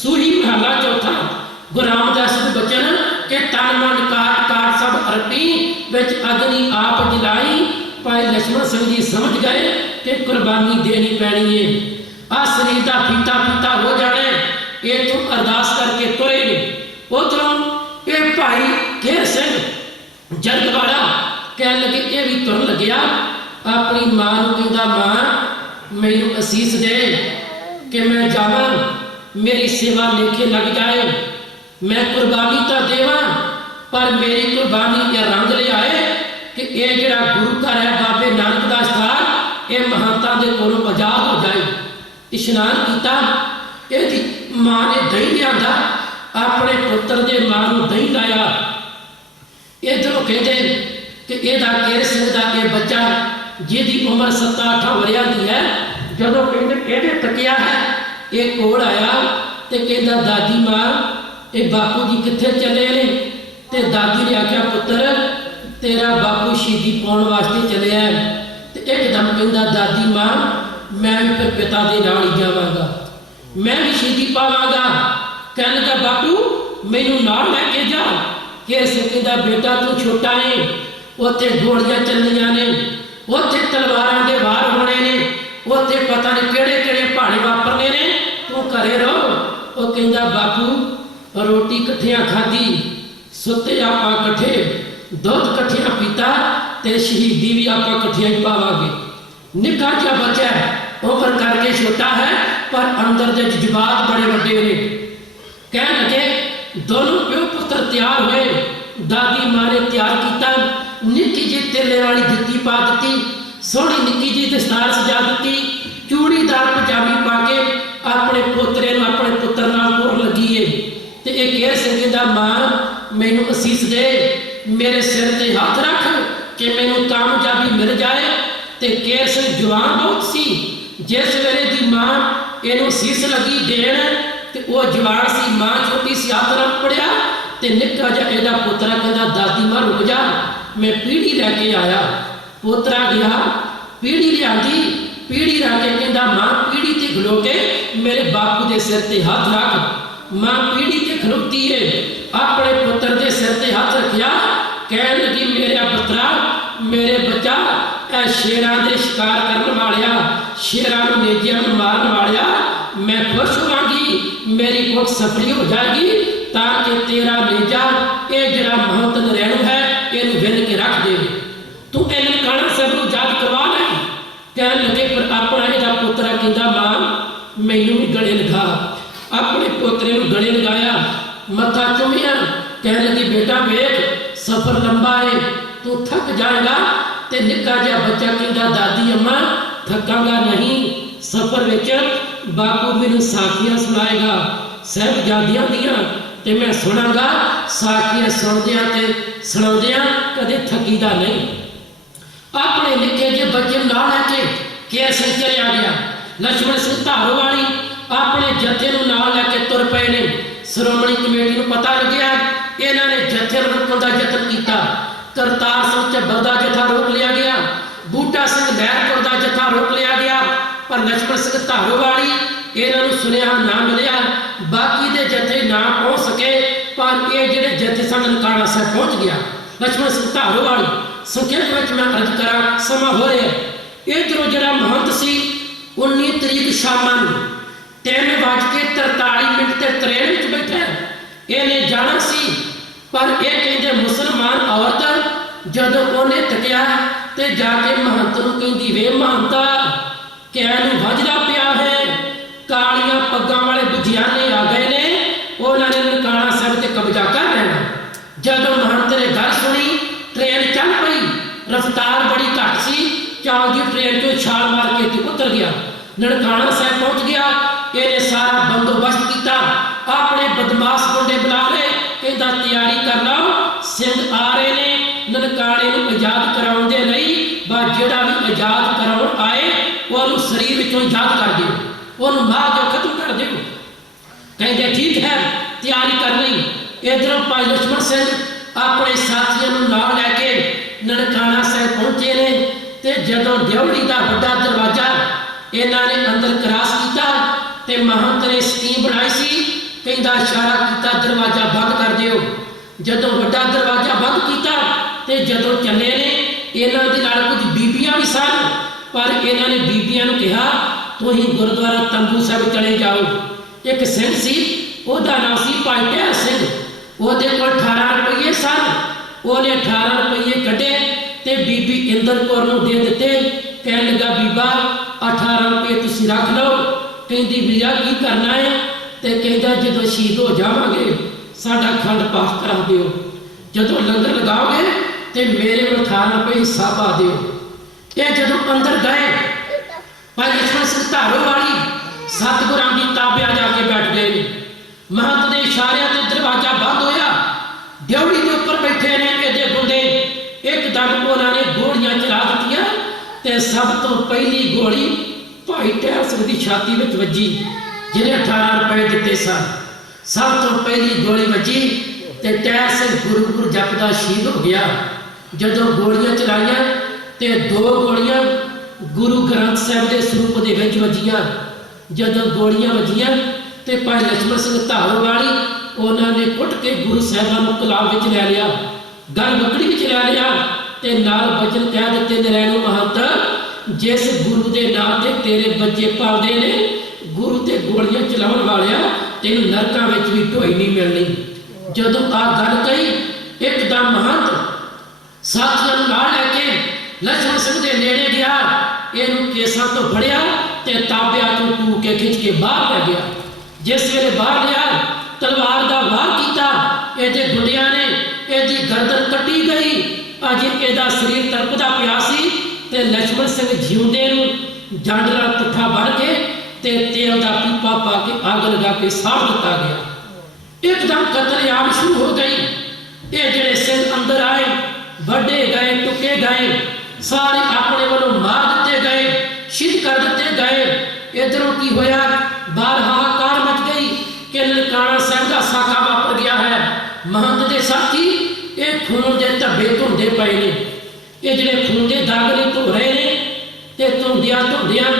सूही महला चौथा। गुरु रामदास के बचन के तन मन काट काट सब अर्पी विच अग्नि आप जलाई। भाई लक्ष्मण सिंह जी समझ गए कि कुर्बानी देनी पैनी है। आ शरीर का फीता फीता हो जाने ये तो अरदास करके तुरे नहीं। उधरों ये भाई घेर सिंह जरगवाड़ा कह लगे ये भी तुरन लग्या अपनी मां को कहता मां मैनू असीस दे कि मैं जावा मेरी सेवा लेखे लग जाए। मैं कुर्बानी तो देवा पर मेरी कुर्बानी यह रंग ले आए कि यह जड़ा गुरु घर है बाबे नानक का स्थान ये महंता के कोलों आजाद हो जाए। इशनान किया यदि मां ने दही लिया अपने पुत्र के मां को दही लाया। इधरों कहते कि यदा केर सिंह का यह बच्चा जिसकी उम्र 7-8 वरिया की है जो कहते तकिया है ये कोल आया तो कहता दादी मां ये बापू जी कितने चले ने। तो दादी ने आख्या पुत्र तेरा बापू शहीदी पाने वास्ते चले है। तो एकदम कहता दादी मां मैं भी फिर पिता के नाल ही जावांगा मैं भी शहीदी पावांगा। कह लगा बापू मैनू नाल लैके जा। केर सिंह कहता बेटा तू छोटा है उत्थे गोलियां चलनियां ने उत्थे तलवारां दे वार होने ने उत्थे पता नहीं केड़े केड़े भाड़े वापरने ने तू घरे रहो। वो कहता बापू रोटी कट्ठियां खाधी सुते आपां कट्ठे दुध कट्ठियां पीता ते शहीदी भी आपां कट्ठियां ही पावांगे। निक्का जिहा बच्चा है उम्र करके छोटा है पर अंदर दे जज्बात बड़े वड्डे ने। कह लगे दोनों प्यो पुत्र तैयार हुए। दादी मां ने तैयार किया निक्की जी तेले वाली जुत्ती पा दी सोहनी निक्की जी दस्तार सजा दी चूड़ीदार पजामी पा के अपने पोतरे अपने पुत्र नाल कोल लगी है। तो यह केर सिंह दा मां मैनू असीस दे मेरे सिर ते हाथ रख कि मैनू कामयाबी मिल जाए। तो केर सिंह जवान बहुत सी जिस वेले दी मां इनू असीस लगी देन तो वह जवान सी मां छोटी सी हाथ रख पड़िया। तो निक्का जा एदा पुत्रा कहता दादी मां रुक जा मैं पीढ़ी लैके आया। पोतरा गया पीढ़ी लिया पीढ़ी रख के कहता मां पीढ़ी ते खलो के मेरे बापू के सिर ते हाथ रख। मां पीढ़ी ते खलोती है अपने पुत्र के सिर ते हाथ रखिया कह लगी मेरा पुत्रा मेरे बच्चा ए शेरां दे शिकार करने वालिया शेरां नूं नेजियां नूं मारन वालिया मैं खुश होवांगी मेरी भुख सफली हो जाएगी ताकि तेरा नेजा ये जरा महंत नरैणु है इनू विन के रख दे। तू इन ननकाना साहिब नूं याद करवा नहीं। कह लगे पर अपना यदा पुत्रा कहता मां मैनू भी गले लगा। अपने पोतरे नूं गले लगाया मत्था चुमिया कह लगी बेटा वेख सफर लंबा है तू थक जाएगा। तो निक्का जिहा बच्चा कहता दादी अम्मा थकांगा नहीं सफर विच बापू मैनू साखियां सुनाएगा साहिबजादियां दियां ते मैं सुनांगा साखियां सुनदियां ते सुणाउंदियां कदे थकीदा नहीं। अपने निक्के जे बच्चे नाल लैके केर सिंह चलिया गया। लक्ष्मण सिंह धारोवाली अपने जत्थे नूं नाल लैके तुर पए ने। श्रोमणी कमेटी नूं पता लग्या इन्हां ने जत्थे नूं रोकण दा यतन कीता। करतार सिंह झब्बर दा जत्था रोक लिया गया बूटा सिंह लहरपुर दा जत्था रोक लिया गया पर लक्ष्मण सिंह धारोवाली इन्हां नूं सुनेहा ना मिलिया। बाकी दे जत्थे ना पहुंच सके पर ये जिहड़े जत्थे सन ननकाना साहिब पहुंच गया। लक्ष्मण सिंह धारोवाली संखेप में मैं अर्ज करा समा हो रहा इधरों जरा महंत सी 19 तरीक शामां 3:43 ते ट्रेन में बैठा इन्हें जाना सी पर यह कहते मुसलमान औरत जदों उन्हें तकिया तो जाके महंत नूं कहंदी वे महंता कैनू वजदा पिया है कालियां पग्गां वाले बुझियाने आ गए ने उन्होंने ननकाना साहिब ते कब्जा कर लेना। जदों महंत ने गल सुनी ट्रेन चल पई रफ्तार बड़ी घट सी चाल जी ट्रेन चो छाल मार के उतर गया ननकाना साहिब पहुंच गया। इन्हें सारा बंदोबस्त किया अपने बदमाश गुंडे बुला ले कहता तैयारी कर लो सिंह आ रहे ने ननकाने नूं आजाद कराउण दे लई बा जिहड़ा भी आजाद कराउण आए उहनूं शरीर विचों आजाद कर दिओ उहनूं मार दिओ खत्म कर दिओ। कहते ठीक है तैयारी कर लई। इधरों भाई लक्ष्मण सिंह अपने साथियों नूं नाल लैके ननकाना साहिब पहुंचे ने। ते जदों ड्योढ़ी का बड़ा दरवाजा इन्हां ने अंदर क्रॉस किया तो महंत ने स्कीम बनाई सी ਕਹਿੰਦਾ ਇਸ਼ਾਰਾ ਕੀਤਾ ਦਰਵਾਜ਼ਾ ਬੰਦ ਕਰ ਦਿਓ। ਜਦੋਂ ਵੱਡਾ ਦਰਵਾਜ਼ਾ ਬੰਦ ਕੀਤਾ ਤੇ ਜਦੋਂ ਚੱਲੇ ਨੇ, ਇਹਨਾਂ ਦੇ ਨਾਲ ਕੁਝ ਬੀਬੀਆਂ ਵੀ ਸਨ, ਪਰ ਇਹਨਾਂ ਨੇ ਬੀਬੀਆਂ ਨੂੰ ਕਿਹਾ ਤੁਸੀਂ ਗੁਰਦੁਆਰਾ ਤੰਬੂ ਸਾਹਿਬ ਚਲੇ ਜਾਓ। ਇੱਕ ਸਿੰਘ ਸੀ, ਉਹਦਾ ਨਾਮ ਸੀ ਭਾਈ ਟਹਿਲ ਸਿੰਘ। ਉਹਦੇ ਕੋਲ 18 ਰੁਪਏ ਸਨ। ਉਹਨੇ 18 ਰੁਪਏ ਕੱਢੇ ਤੇ ਬੀਬੀ ਇੰਦਰ ਕੌਰ ਨੂੰ ਦੇ ਦਿੱਤੇ। ਕਹਿਣ ਲੱਗਾ ਬੀਬਾ 18 ਰੁਪਏ ਤੁਸੀਂ ਰੱਖ ਲਓ। ਕਹਿੰਦੀ ਵੀਰਾ ਕੀ ਕਰਨਾ ਹੈ? ਤੇ ਕਹਿੰਦਾ ਜਦੋਂ ਸ਼ਹੀਦ ਹੋ ਜਾਵਾਂਗੇ ਸਾਡਾ ਖੰਡ ਪਾਠ ਕਰਾ ਦਿਓ, ਜਦੋਂ ਲੰਗਰ ਲਗਾਓਗੇ ਤੇ ਮੇਰੇ ਕੋਲ 18 ਰੁਪਏ ਹਿੱਸਾ ਪਾ ਦਿਓ। ਇਹ ਜਦੋਂ ਅੰਦਰ ਗਏ ਭਾਈ ਲਛਮਣ ਸਿੰਘ ਧਾਰੋਵਾਲੀ ਸਤਿਗੁਰਾਂ ਦੀ ਤਾਬਿਆ ਜਾ ਕੇ ਬੈਠ ਗਏ ਨੇ। ਮਹੰਤ ਦੇ ਇਸ਼ਾਰਿਆਂ ਤੇ ਦਰਵਾਜ਼ਾ ਬੰਦ ਹੋਇਆ। ਡਿਉੜੀ ਦੇ ਉੱਪਰ ਬੈਠੇ ਨੇ ਇਹਦੇ ਗੁੰਡੇ। ਇੱਕਦਮ ਉਹਨਾਂ ਨੇ ਗੋਲੀਆਂ ਚਲਾ ਦਿੱਤੀਆਂ ਤੇ ਸਭ ਤੋਂ ਪਹਿਲੀ ਗੋਲੀ ਭਾਈ ਟਹਿਲ ਸਿੰਘ ਦੀ ਛਾਤੀ ਵਿੱਚ ਵੱਜੀ, ਜਿਹਨੇ 18 ਰੁਪਏ ਦਿੱਤੇ ਸਨ। ਸਭ ਤੋਂ ਪਹਿਲੀ ਗੋਲੀ ਵੱਜੀ ਤੇ ਟਹਿਲ ਸਿੰਘ ਗੁਰੂ ਗੁਰੂ ਜਪਦਾ ਸ਼ਹੀਦ ਹੋ ਗਿਆ। ਜਦੋਂ ਗੋਲੀਆਂ ਚਲਾਈਆਂ ਤੇ 2 ਗੋਲੀਆਂ ਗੁਰੂ ਗ੍ਰੰਥ ਸਾਹਿਬ ਦੇ ਸਰੂਪ ਦੇ ਵਿੱਚ ਵੱਜੀਆਂ। ਜਦੋਂ ਗੋਲੀਆਂ ਵੱਜੀਆਂ ਤੇ ਭਾਈ ਲਛਮਣ ਸਿੰਘ ਧਾਰੋਵਾਲੀ ਉਹਨਾਂ ਨੇ ਕੁੱਟ ਕੇ ਗੁਰੂ ਸਾਹਿਬਾਨ ਨੂੰ ਕਲਾਬ ਵਿੱਚ ਲੈ ਲਿਆ, ਗਲ ਬੱਕੜੀ ਵਿੱਚ ਲੈ ਲਿਆ ਤੇ ਨਾਲ ਬਚਨ ਕਹਿ ਦਿੱਤੇ ਨਰੈਣੋ ਮਹੰਤ, ਜਿਸ ਗੁਰੂ ਦੇ ਨਾਂ ਤੇ ਤੇਰੇ ਬੱਚੇ ਪਾਲਦੇ ਨੇ, ਗੁਰੂ ਤੇ ਗੋਲੀਆਂ ਚਲਾਉਣ ਵਾਲਿਆ ਤੈਨੂੰ ਨਰਕਾਂ ਵਿੱਚ ਵੀ ਢੋਈ ਨਹੀਂ ਮਿਲਣੀ। ਜਦੋਂ ਆ ਗੱਲ ਕਹੀ ਇੱਕਦਮ ਮਹੰਤ ਸਾਥੀਆਂ ਨੂੰ ਨਾਲ ਲੈ ਕੇ ਲਛਮਣ ਸਿੰਘ ਦੇ ਨੇੜੇ ਗਿਆ। ਇਹਨੂੰ ਕੇਸਾਂ ਤੋਂ ਫੜਿਆ ਤੇ ਤਾਬਿਆ ਤੋਂ ਟੂ ਕੇ ਖਿੱਚ ਕੇ ਬਾਹਰ ਲੈ ਗਿਆ। ਜਿਸ ਵੇਲੇ ਬਾਹਰ ਲਿਆ ਤਲਵਾਰ ਦਾ ਵਾਰ ਕੀਤਾ, ਇਹਦੇ ਗੁੰਡਿਆਂ ਨੇ ਇਹਦੀ ਗਰਦਨ ਕੱਟੀ ਗਈ। ਅਜੇ ਇਹਦਾ ਸਰੀਰ ਤੜਪਦਾ ਪਿਆ ਸੀ ਤੇ ਲਛਮਣ ਸਿੰਘ ਜਿਉਂਦੇ ਨੂੰ ਜੰਡ ਨਾਲ ਪੁੱਠਾ ਬੰਨ੍ਹ ਕੇ ਤੇ ਤੇਲ ਦਾ ਪੀਪਾ ਪਾ ਕੇ ਅੱਗ ਲਗਾ ਕੇ ਸਾੜ ਦਿੱਤਾ ਗਿਆ। ਇੱਕਦਮ ਕਤਲੇਆਮ ਸ਼ੁਰੂ ਹੋ ਗਈ। ਇਹ ਜਿਹੜੇ ਸਿੰਘ ਅੰਦਰ ਆਏ ਵੱਡੇ ਗਏ, ਟੁੱਕੇ ਗਏ, ਸਾਰੇ ਆਪਣੇ ਵੱਲੋਂ ਮਾਰ ਦਿੱਤੇ ਗਏ, ਸ਼ਹੀਦ ਕਰ ਦਿੱਤੇ ਗਏ। ਇਧਰੋਂ ਕੀ ਹੋਇਆ? ਬਾਹਰ ਹਾਹਾਕਾਰ ਮਚ ਗਈ ਕਿ ਨਨਕਾਣਾ ਸਾਹਿਬ ਦਾ ਸਾਕਾ ਵਾਪਰ ਗਿਆ ਹੈ। ਮਹੰਤ ਦੇ ਸਾਥੀ ਇਹ ਖੂਨ ਦੇ ਧੱਬੇ ਧੁੰਦੇ ਪਏ ਨੇ। ਇਹ ਜਿਹੜੇ ਖੂਨ ਦੇ ਦਾਗ ਨੇ ਧੋ ਰਹੇ ਨੇ ਤੇ ਧੁੰਦਿਆਂ ਧੁੰਦਿਆਂ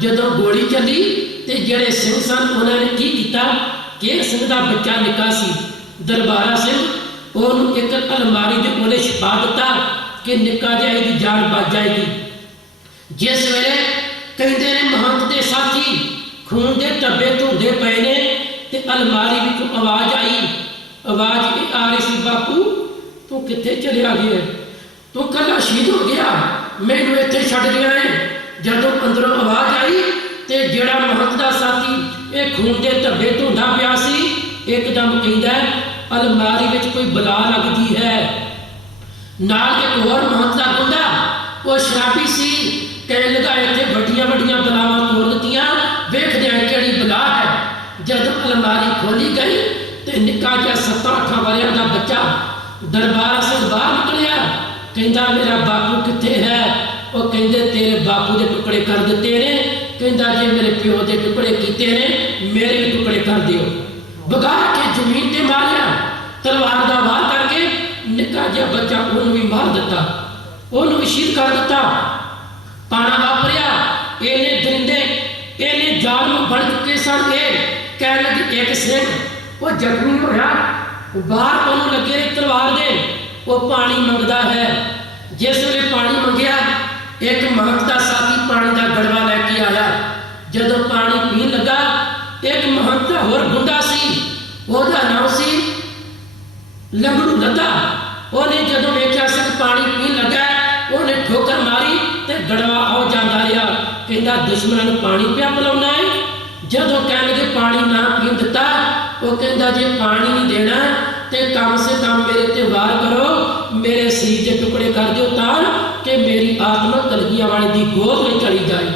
ਜਦੋਂ ਗੋਲੀ ਚੱਲੀ ਤੇ ਜਿਹੜੇ ਸਿੰਘ ਸਨ ਉਹਨਾਂ ਨੇ ਕੀ ਕੀਤਾ ਕਿ ਸਿੰਘ ਦਾ ਬੱਚਾ ਨਿੱਕਾ ਸੀ ਦਰਬਾਰਾ ਸਿੰਘ, ਉਹਨੂੰ ਇੱਕ ਅਲਮਾਰੀ ਦੇ ਕੋਲੇ ਛੁਪਾ ਦਿੱਤਾ ਕਿ ਨਿੱਕਾ ਜਿਹਾ ਇਹਦੀ ਜਾਨ ਬਚ ਜਾਏਗੀ। ਜਿਸ ਵੇਲੇ ਕਹਿੰਦੇ ਨੇ ਮਹੰਤ ਦੇ ਸਾਥੀ ਖੂਨ ਦੇ ਧੱਬੇ ਧੁੰਦੇ ਪਏ ਨੇ ਤੇ ਅਲਮਾਰੀ ਵਿੱਚੋਂ ਆਵਾਜ਼ ਆਈ। ਆਵਾਜ਼ ਇਹ ਆ ਰਹੀ ਸੀ, ਬਾਪੂ ਤੂੰ ਕਿੱਥੇ ਚਲਿਆ ਗਿਆ? ਤੂੰ ਕੱਲਾ ਸ਼ਹੀਦ ਹੋ ਗਿਆ, ਮੈਨੂੰ ਇੱਥੇ ਛੱਡ ਗਿਆ ਹੈ। ਜਦੋਂ ਅੰਦਰੋਂ ਆਵਾਜ਼ ਆਈ ਤੇ ਜਿਹੜਾ ਮਹੰਤ ਦਾ ਸਾਥੀ ਇਹ ਖੂਨ ਦੇ ਧੱਬੇ ਧੁੰਦਾ ਪਿਆ ਸੀ ਇੱਕਦਮ ਕਹਿੰਦਾ ਅਲਮਾਰੀ ਵਿੱਚ ਕੋਈ ਬਲਾ ਲੱਗਦੀ ਹੈ। ਨਾਲ ਇੱਕ ਹੋਰ ਮਹੰਤ ਦਾ ਗੁੰਡਾ, ਉਹ ਸ਼ਰਾਬੀ ਸੀ, ਕਹਿਣ ਲੱਗਾ ਇੱਥੇ ਵੱਡੀਆਂ ਵੱਡੀਆਂ ਬਲਾਵਾਂ ਤੋੜ ਦਿੱਤੀਆਂ, ਵੇਖਦੇ ਆ ਕਿਹੜੀ ਬਲਾ ਹੈ। ਜਦੋਂ ਅਲਮਾਰੀ ਖੋਲੀ ਗਈ ਤੇ ਨਿੱਕਾ ਜਿਹਾ 7-8 ਵਰ੍ਹਿਆਂ ਦਾ ਬੱਚਾ ਦਰਬਾਰਾ ਸਿੰਘ ਬਾਹਰ ਨਿਕਲਿਆ। ਕਹਿੰਦਾ ਮੇਰਾ ਬਾਪੂ ਕਿੱਥੇ ਹੈ? ਉਹ ਕਹਿੰਦੇ ਤੇਰੇ ਬਾਪੂ ਦੇ ਟੁਕੜੇ ਕਰ ਦਿੱਤੇ ਨੇ। ਕਹਿੰਦਾ ਜੇ ਮੇਰੇ ਪਿਓ ਦੇ ਟੁਕੜੇ ਕੀਤੇ ਨੇ ਮੇਰੇ ਵੀ ਟੁਕੜੇ ਕਰ ਦਿਓ। ਵਗਾ ਕੇ ਜ਼ਮੀਨ ਤੇ ਮਾਰਿਆ, ਤਲਵਾਰ ਦਾ ਵਾਰ ਕਰਕੇ ਨਿੱਕਾ ਜਿਹਾ ਬੱਚਾ ਉਹਨੂੰ ਵੀ ਮਾਰ ਦਿੱਤਾ, ਉਹਨੂੰ ਵੀ ਸ਼ਹੀਦ ਕਰ ਦਿੱਤਾ। ਪਾਣਾ ਵਾਪਰਿਆ, ਇਹਨੇ ਦਰਿੰਦੇ ਇਹਨੇ ਜ਼ਾਲਮ ਬਣ ਚੁੱਕੇ ਸਨ। ਇਹ ਕਹਿਣ ਲੱਗੇ ਇੱਕ ਸਿੰਘ ਉਹ ਜ਼ਖਮੀ ਹੋਇਆ, ਬਾਹਰ ਉਹਨੂੰ ਲੱਗੇ ਤਲਵਾਰ ਦੇ, ਉਹ ਪਾਣੀ ਮੰਗਦਾ ਹੈ। ਜਿਸ ਵੇਲੇ ਪਾਣੀ ਮੰਗਿਆ ਇੱਕ ਮਹੰਤ ਦਾ ਸਾਥੀ ਪਾਣੀ ਦਾ ਗੜਵਾ ਲੈ ਕੇ ਆਇਆ। ਜਦੋਂ ਪਾਣੀ ਪੀਣ ਲੱਗਾ ਇੱਕ ਮਹੰਤ ਦਾ ਹੋਰ ਗੁੰਡਾ ਸੀ, ਉਹਦਾ ਨਾਮ ਸੀ ਲੰਗੜੂ ਲੱਦਾ। ਉਹਨੇ ਜਦੋਂ ਵੇਖਿਆ ਸੀ ਪਾਣੀ ਪੀਣ ਲੱਗਾ ਉਹਨੇ ਠੋਕਰ ਮਾਰੀ ਤੇ ਗੜਵਾ ਆਉ ਜਾਂਦਾ ਰਿਹਾ। ਕਹਿੰਦਾ ਦੁਸ਼ਮਣਾਂ ਨੂੰ ਪਾਣੀ ਪਿਆ ਪਿਲਾਉਣਾ ਹੈ। ਜਦੋਂ ਕਹਿਣ ਲੱਗੇ ਪਾਣੀ ਨਾ ਪੀਣ ਦਿੱਤਾ, ਉਹ ਕਹਿੰਦਾ ਜੇ ਪਾਣੀ ਨਹੀਂ ਦੇਣਾ ਤੇ ਕਮ ਸੇ ਕਮ ਮੇਰੇ ਤੇ ਵਾਰ ਕਰੋ, ਮੇਰੇ ਸਰੀਰ ਦੇ ਟੁਕੜੇ ਕਰ ਦਿਓ ਤਾਂ ਕਿ ਮੇਰੀ ਆਤਮਾ ਕਲਗੀਆਂ ਵਾਲੇ ਦੀ ਗੋਦ ਵਿੱਚ ਚਲੀ ਜਾਏ।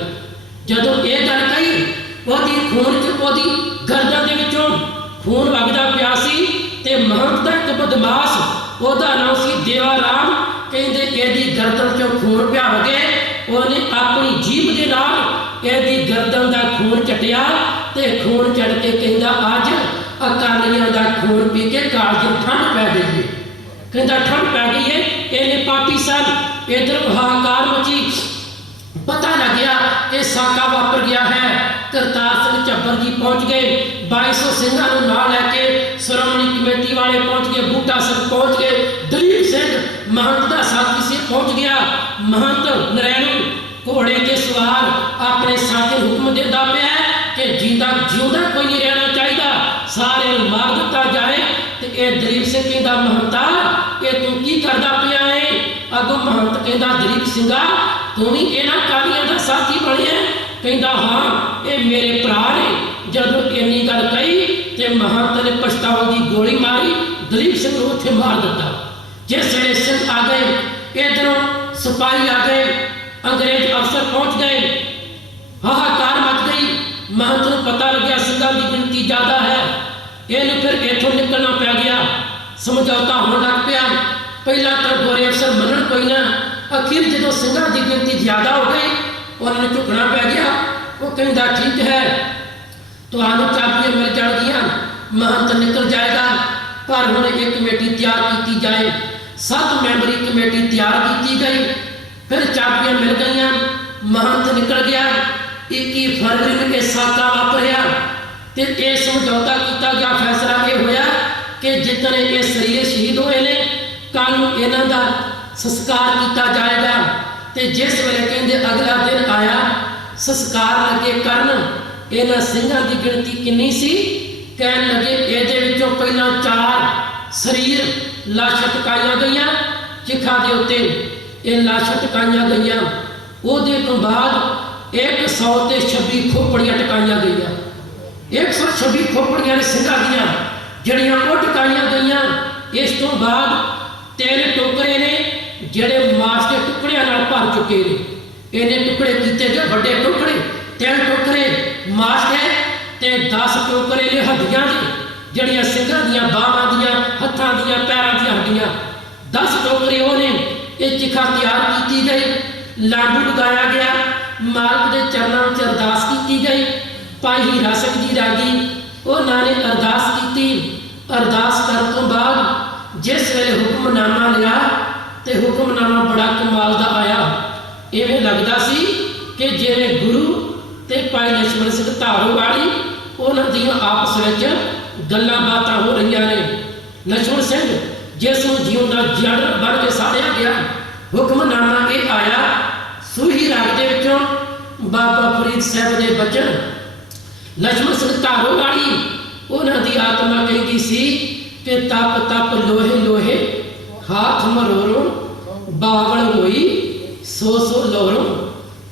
ਜਦੋਂ ਇਹ ਗੱਲ ਕਹੀ ਉਹਦੀ ਖੂਨ ਚ ਉਹਦੀ ਗਰਦਨ ਦੇ ਵਿੱਚੋਂ ਖੂਨ ਵਗਦਾ ਪਿਆ ਸੀ ਤੇ ਮਹੰਤ ਦਾ ਇੱਕ ਬਦਮਾਸ਼, ਉਹਦਾ ਨਾਮ ਸੀ ਦੇਵਾ ਰਾਮ, ਕਹਿੰਦੇ ਇਹਦੀ ਗਰਦਨ ਚੋਂ ਖੂਨ ਪਿਆ ਹੋ ਗਏ। ਉਹਨੇ ਆਪਣੀ ਜੀਭ ਦੇ ਨਾਲ ਇਹਦੀ ਗਰਦਨ ਦਾ ਖੂਨ ਚਟਿਆ ਤੇ ਖੂਨ ਚੜ ਕੇ ਕਹਿੰਦਾ ਅੱਜ ਅਕਾਲੀਆਂ ਦਾ ਖੂਨ ਪੀ ਕੇ ਕਾਲਜ ਨੂੰ ਠੰਡ ਪੈ ਗਈ ਹੈ। ਕਹਿੰਦਾ ਠੰਡ ਪੈ ਗਈ ਹੈ। ਇਹਨੇ ਪਾਪੀ ਸਨ। ਇਧਰ ਹਾਹਾਕਾਰ ਮਚੀ। पता लग गया कि साका वापर गया है। करतार सिंह झब्बर जी पहुंच गए, 2200 ਸਿੰਘਾਂ ਨੂੰ ਨਾਲ ਲੈ ਕੇ श्रोमणी कमेटी वाले पहुंच गए, बूटा सिंह पहुंच गए, दलीप सिंह महंत का साथी से पहुंच गया। महंत नरैणू घोड़े के सवार अपने साथे हुक्म देता पाया कि जिंदा जिउंदा कोई नहीं रहना चाहिए, सारे मार दिता जाए। तो यह दलीप सिंह कहता महंता ये तू की करता पाया है? अगों महंत कहता दलीप सिंघा तू भी इन्हां कालियां दा साथी बनिया? कहता हाँ ये मेरे भरा ने। जदों इन्नी गल कही तो महंत ने पछतावे की गोली मारी, दलीप सिंह को उत्थे मार दिता। जिस वेले सिंह आ गए, इधरों सिपाही आ गए, अंग्रेज अफसर पहुंच गए, हाहाकार मच गई। महंत को पता लग्या सिंघां की गिनती ज़्यादा है, इन्हें फिर इथों निकलना पै गया। समझौता होने लग पिया। पहला तो गोरे अफसर मनन कोई ना, अखीर जो सिंघां की गिनती ज़्यादा हो गई उन्होंने झुकना पै गया। वो कहता ठीक है तुहानू चाबियां मिल जाएगियां, महंत निकल जाएगा, पर हुण एक कमेटी तैयार की जाए। 7 मैंबरी कमेटी तैयार की गई, फिर चाबियां मिल गई, महंत निकल गया। 21 फरवरी में यह साका वापरिया तो यह समझौता किया गया। फैसला यह होया कि जितने ये शरीर शहीद हुए ने कल इन्हां दा संस्कार किया जाएगा। तो जिस वेले कहते अगला दिन आया संस्कार लगे करन, इन्हां सिंघां की गिनती कितनी सी? कहन लगे इहदे विचों पहला 4 शरीर लाशां टकाईयां गईयां चिखा दे उत्ते, ये लाशां टकाईयां गईयां। उहदे तो बाद 126 खोपड़ियां टकाईयां गईयां। 126 खोपड़ियां ने सिंघां दियां जड़ियां वो टकाईयां गईयां। इस तो बाद 3 टोकरे ने ਜਿਹੜੇ ਮਾਸ के टुकड़ियां नाल भर चुके ने, इन्हें टुकड़े किए गए ਵੱਡੇ टुकड़े। 3 टोकरे मास के ते 10 टोकरे ने हड्डियां दी, जड़ियां सिंघां दियां बाहां दियां हत्थां दियां पैरां दियां हड्डियां। 10 टोकरे उन्हें ये चिखा तैयार की गई, लाडू लगाया गया, मालक के चरणों में अरदास की गई। भाई हीरा सिंह जी रागी उन्होंने अरदास की। अरदास करने तो बाद जिस वेले हुक्मनामा लिया तो हुक्मनामा बड़ा कमाल का आया। इवें लगता सी कि जिवें गुरु ते भाई लक्ष्मण सिंह धारोवाली उन्हां दियां आपस में गल्लां बातां हो रही ने। लक्ष्मण सिंह जिसनूं जिउंदा जड़ बन के साड़िया गया। हुक्मनामा ये आया सूही राग दे विचों बाबा फरीद साहब के बचन। लक्ष्मण सिंह धारोवाली उन्हां दी आत्मा कहती सी कि तप तप लोहे लोहे हाथ मरोरो बावल होई सो लोरो,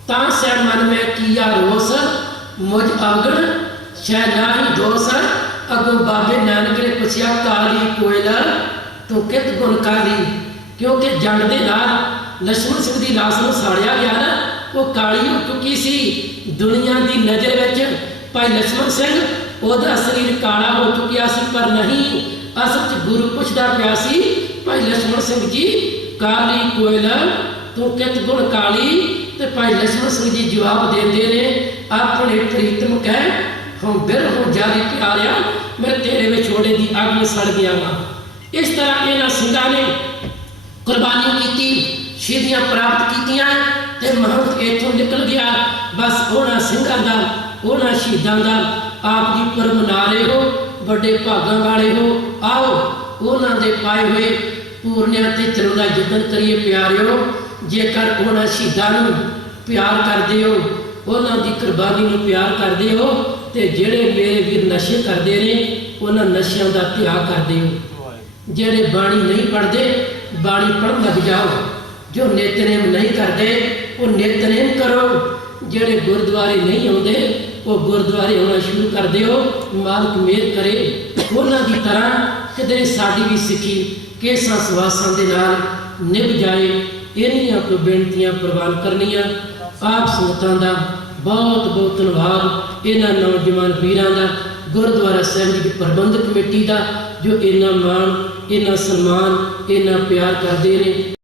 ता सै मन में किया रोस मुझ अगन शैला ही दोष। अगो बाबे नानक ने पूछा काली कोयला तो कित गुण काली, क्योंकि जंग दे नाल लक्ष्मण सिंह की लाश में साड़िया गया ना, वो काली हो चुकी सी। दुनिया की नज़र में भाई लक्ष्मण सिंह ओदा शरीर काला हो चुकिया सी, पर नहीं असल च गुरु पुछदा पिया सी भाई लक्ष्मण सिंह जी काली कोयला तू कित गुण काली। तो भाई लक्ष्मण सिंह जी जवाब देते ने अपने प्रीतम कह हम बिर हो जारी प्यारिया, मैं तेरे विछोड़े की अग में सड़ गया वा। इस तरह इन्हां सिंघां ने कुर्बानी की, शहीदियां प्राप्त कीतियां ते महंत इथों निकल गया। बस उन्हां सिंघां दा उन्हां शहीदां दा आप जी पुर मना रहे हो, बड़े भागां वाले हो। आओ उन्हां दे पाए हुए पूर्णिया ते चरण दा जतन करिए प्यारिओ। जेकर उन्हां शहीदां नूं प्यार करदे हो, उन्हां दी कुर्बानी नूं प्यार करदे हो, ते जेड़े मेरे वीर नशे करदे ने उन्हां नशियां दा त्याग करदे हो। जेड़े बाणी नहीं पढ़ते बाणी पढ़न लग जाओ, जो नितनेम नहीं करते वो नितनेम करो, जेड़े गुरुद्वारे नहीं आते वो गुरुद्वारे होना शुरू कर दिओ। मालक मेहर करे उन्हां दी तरह किधरे साडी भी सिक्खी केसां सवासां दे नाल निभ जाए। इन्नियां को बेनतियां प्रवान करनियां। आप संगतां दा बहुत बहुत धन्यवाद। इन्हां नौजवान वीरां दा गुरुद्वारा साहिब जी की प्रबंधक कमेटी का जो इन्ना मान इन्ना सम्मान इन्ना प्यार करते हैं।